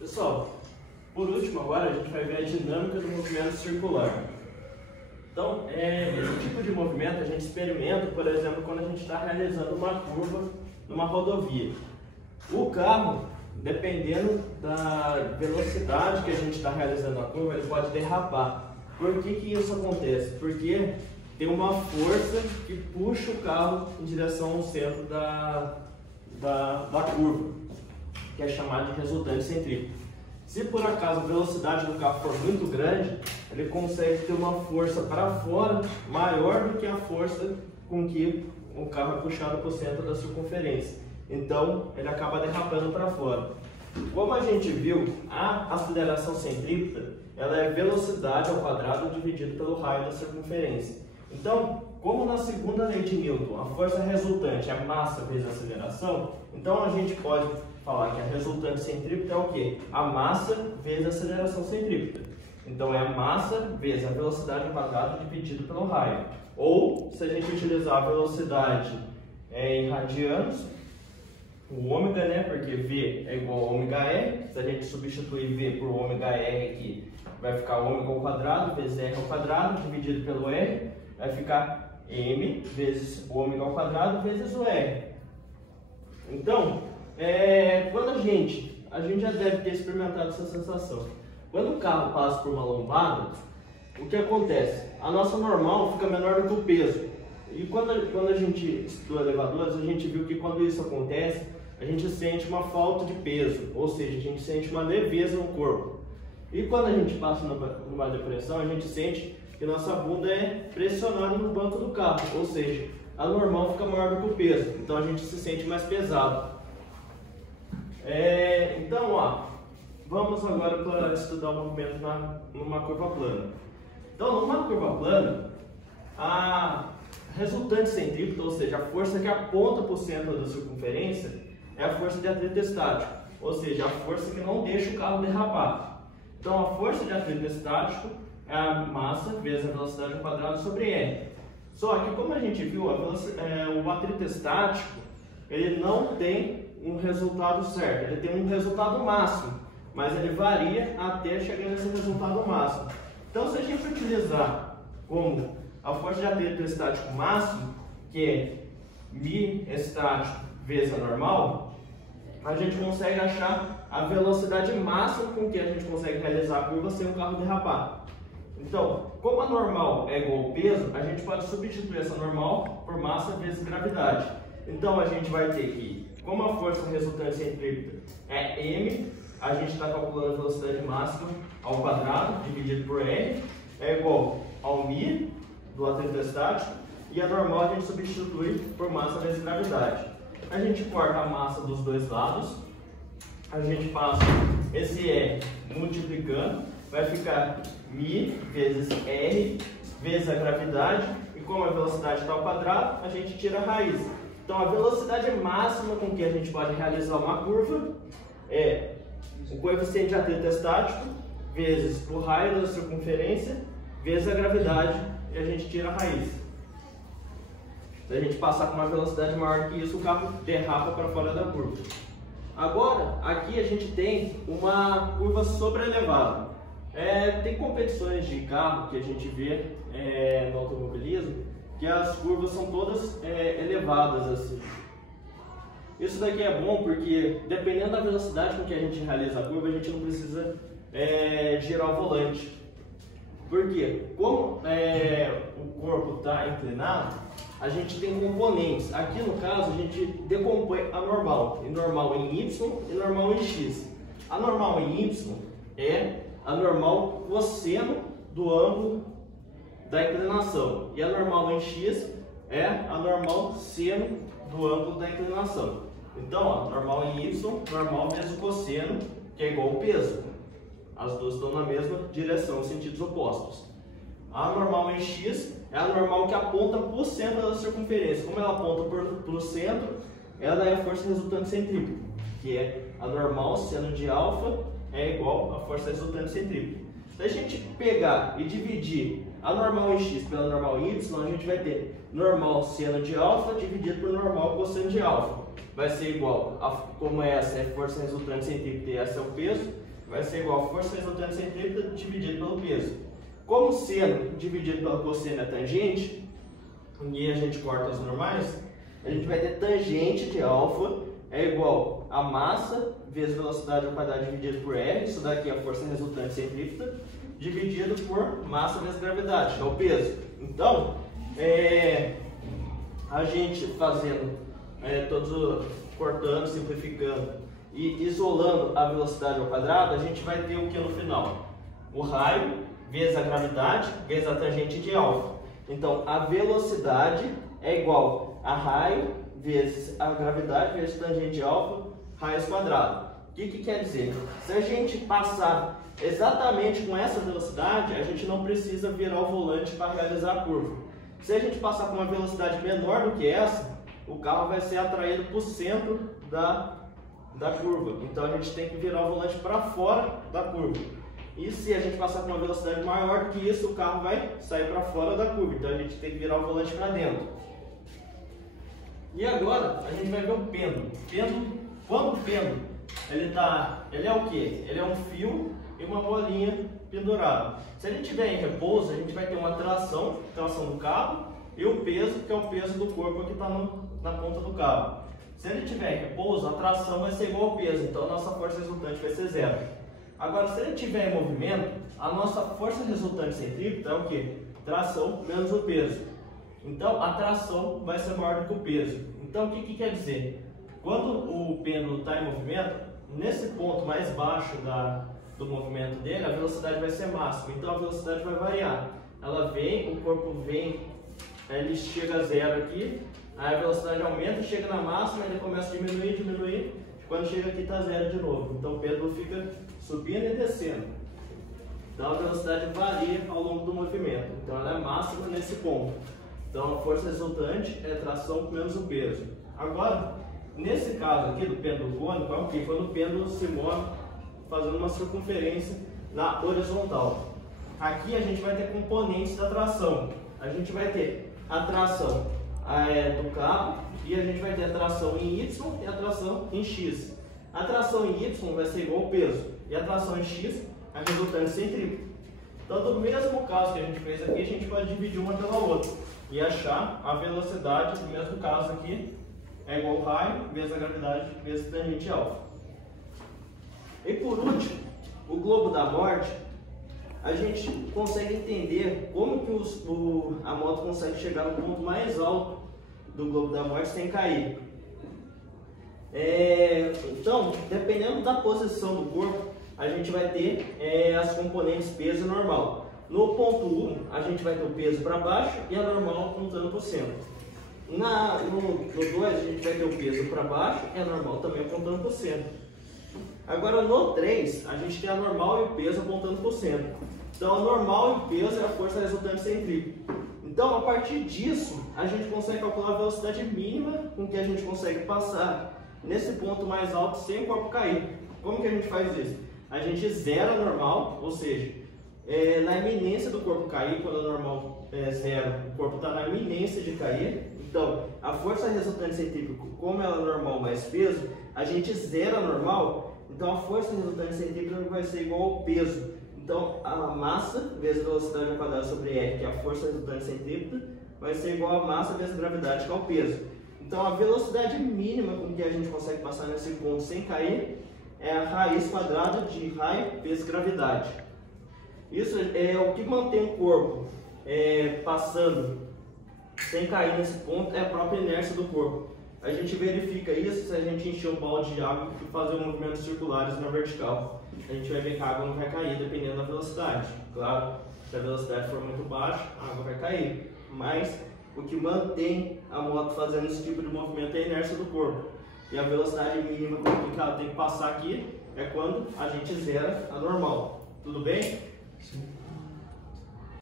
Pessoal, por último agora a gente vai ver a dinâmica do movimento circular. Então, esse tipo de movimento a gente experimenta, por exemplo, quando a gente está realizando uma curva numa rodovia. O carro, dependendo da velocidade que a gente está realizando a curva, ele pode derrapar. Por que isso acontece? Porque tem uma força que puxa o carro em direção ao centro da curva, que é chamada de resultante centrípeto. Se por acaso a velocidade do carro for muito grande, ele consegue ter uma força para fora maior do que a força com que o carro é puxado para o centro da circunferência. Então ele acaba derrapando para fora. Como a gente viu, a aceleração centrípeta ela é velocidade ao quadrado dividido pelo raio da circunferência. Então, como na segunda lei de Newton a força resultante é massa vezes a aceleração, então a gente pode falar que a resultante centrípeta é o quê? A massa vezes a aceleração centrípeta. Então é a massa vezes a velocidade ao quadrado dividido pelo raio. Ou, se a gente utilizar a velocidade em radianos, o ômega, né? Porque V é igual a ômega R. Se a gente substituir V por ômega R aqui, vai ficar ômega ao quadrado vezes R ao quadrado dividido pelo R. Vai ficar M vezes ômega ao quadrado vezes o R. Então, quando a gente já deve ter experimentado essa sensação. Quando o carro passa por uma lombada, o que acontece? A nossa normal fica menor do que o peso. E quando a gente estudou elevadores, a gente viu que quando isso acontece, a gente sente uma falta de peso, ou seja, a gente sente uma leveza no corpo. E quando a gente passa numa depressão, a gente sente que nossa bunda é pressionada no banco do carro, ou seja, a normal fica maior do que o peso, então a gente se sente mais pesado. Então, vamos agora para estudar o movimento numa curva plana. Então, numa curva plana, a resultante centrípeta, ou seja, a força que aponta para o centro da circunferência, é a força de atrito estático, ou seja, a força que não deixa o carro derrapar. Então, a força de atrito estático é a massa vezes a velocidade ao quadrado sobre R. Só que, como a gente viu, o atrito estático ele não tem um resultado certo, ele tem um resultado máximo, mas ele varia até chegar nesse resultado máximo. Então, se a gente utilizar como a força de atrito estático máximo, que é μ estático vezes a normal, a gente consegue achar a velocidade máxima com que a gente consegue realizar a curva sem o carro derrapar. Então, como a normal é igual ao peso, a gente pode substituir essa normal por massa vezes gravidade. Então, a gente vai ter que, como a força resultante centrípeta é m, a gente está calculando a velocidade máxima ao quadrado dividido por r, é igual ao μ do atrito estático, e a normal a gente substitui por massa vezes gravidade. A gente corta a massa dos dois lados, a gente passa esse R multiplicando, vai ficar μ vezes R vezes a gravidade, e como a velocidade está ao quadrado, a gente tira a raiz. Então a velocidade máxima com que a gente pode realizar uma curva é o coeficiente de atrito estático vezes o raio da circunferência vezes a gravidade, e a gente tira a raiz. Se a gente passar com uma velocidade maior que isso, o carro derrapa para fora da curva. Agora, aqui a gente tem uma curva sobrelevada. Tem competições de carro que a gente vê no automobilismo, que as curvas são todas elevadas assim. Isso daqui é bom porque, dependendo da velocidade com que a gente realiza a curva, a gente não precisa girar o volante. Porque, como o corpo está inclinado, a gente tem componentes. Aqui no caso, a gente decompõe a normal, e normal em Y e normal em X. A normal em Y é a normal cosseno do ângulo da inclinação, e a normal em X é a normal seno do ângulo da inclinação. Então, normal em Y, normal vezes o cosseno, que é igual ao peso. As duas estão na mesma direção, em sentidos opostos. A normal em X é a normal que aponta para o centro da circunferência. Como ela aponta para o centro, ela é a força resultante centrípeta, que é a normal seno de alfa é igual à força resultante centrípeta. Se a gente pegar e dividir a normal em X pela normal em Y, a gente vai ter normal seno de alfa dividido por normal cosseno de alfa. vai ser igual, como essa é a força resultante centrípeta e essa é o peso, vai ser igual a força resultante centrípeta dividido pelo peso. Como seno dividido pela cosseno é tangente, e a gente corta as normais, a gente vai ter tangente de alfa é igual a massa vezes velocidade ao quadrado dividido por R, isso daqui é a força resultante centrípeta, dividido por massa vezes gravidade, que é o peso. Então, a gente fazendo, cortando, simplificando e isolando a velocidade ao quadrado, a gente vai ter o que no final? O raio vezes a gravidade vezes a tangente de alfa. Então, a velocidade é igual a raio vezes a gravidade vezes tangente de alfa, raios quadrado. O que quer dizer? Se a gente passar exatamente com essa velocidade, a gente não precisa virar o volante para realizar a curva. Se a gente passar com uma velocidade menor do que essa, o carro vai ser atraído para o centro da curva. Então a gente tem que virar o volante para fora da curva. E se a gente passar com uma velocidade maior do que isso, o carro vai sair para fora da curva. Então a gente tem que virar o volante para dentro. E agora a gente vai ver o pêndulo. Quando o pêndulo ele é o que? Ele é um fio e uma bolinha pendurada. Se ele estiver em repouso, a gente vai ter uma tração do cabo, e o peso, que é o peso do corpo que está na ponta do cabo. Se ele estiver em repouso, a tração vai ser igual ao peso, então a nossa força resultante vai ser zero. Agora, se ele estiver em movimento, a nossa força resultante centrípeta é o que? Tração menos o peso. Então, a tração vai ser maior do que o peso. Então, o que quer dizer? Quando o pêndulo está em movimento, nesse ponto mais baixo do movimento dele, a velocidade vai ser máxima. Então, a velocidade vai variar. Ela vem, o corpo vem, ele chega a zero aqui, aí a velocidade aumenta, chega na máxima, ele começa a diminuir, quando chega aqui está zero de novo. Então, o pêndulo fica subindo e descendo. Então, a velocidade varia ao longo do movimento. Então, ela é máxima nesse ponto. Então, a força resultante é tração menos o peso. Agora, nesse caso aqui do pêndulo cônico, é o que? Quando o pêndulo se move fazendo uma circunferência na horizontal. Aqui a gente vai ter componentes da tração. A gente vai ter a tração do cabo e a gente vai ter a tração em Y e a tração em X. A tração em Y vai ser igual ao peso e a tração em X a resultante centrípeta. Então, do mesmo caso que a gente fez aqui, a gente pode dividir uma pela outra e achar a velocidade do mesmo caso aqui é igual ao raio vezes a gravidade vezes a tangente alfa. E por último, o globo da morte, a gente consegue entender como que a moto consegue chegar no ponto mais alto do globo da morte sem cair. Então, dependendo da posição do corpo, a gente vai ter as componentes peso e normal. No ponto 1, a gente vai ter o peso para baixo e a normal apontando para o centro. No 2, a gente vai ter o peso para baixo e a normal também apontando para o centro. Agora no 3, a gente tem a normal e o peso apontando para o centro. Então a normal e o peso é a força resultante centrípeta. Então a partir disso, a gente consegue calcular a velocidade mínima com que a gente consegue passar nesse ponto mais alto sem o corpo cair. Como que a gente faz isso? A gente zera a normal, ou seja, na iminência do corpo cair, quando a normal é zero, o corpo está na iminência de cair. Então, a força resultante centrípeta, como ela é normal mais peso, a gente zera a normal, então a força resultante centrípeta vai ser igual ao peso. Então, a massa vezes a velocidade ao quadrado sobre R, que é a força resultante centrípeta, vai ser igual a massa vezes a gravidade, que é o peso. Então, a velocidade mínima com que a gente consegue passar nesse ponto sem cair é a raiz quadrada de raio vezes gravidade. Isso é o que mantém o corpo passando sem cair nesse ponto, é a própria inércia do corpo. A gente verifica isso se a gente encher um balde de água e fazer movimentos circulares na vertical. A gente vai ver que a água não vai cair dependendo da velocidade. Claro, se a velocidade for muito baixa, a água vai cair. Mas o que mantém a moto fazendo esse tipo de movimento é a inércia do corpo. E a velocidade mínima que ela tem que passar aqui é quando a gente zera a normal. Tudo bem? Sim.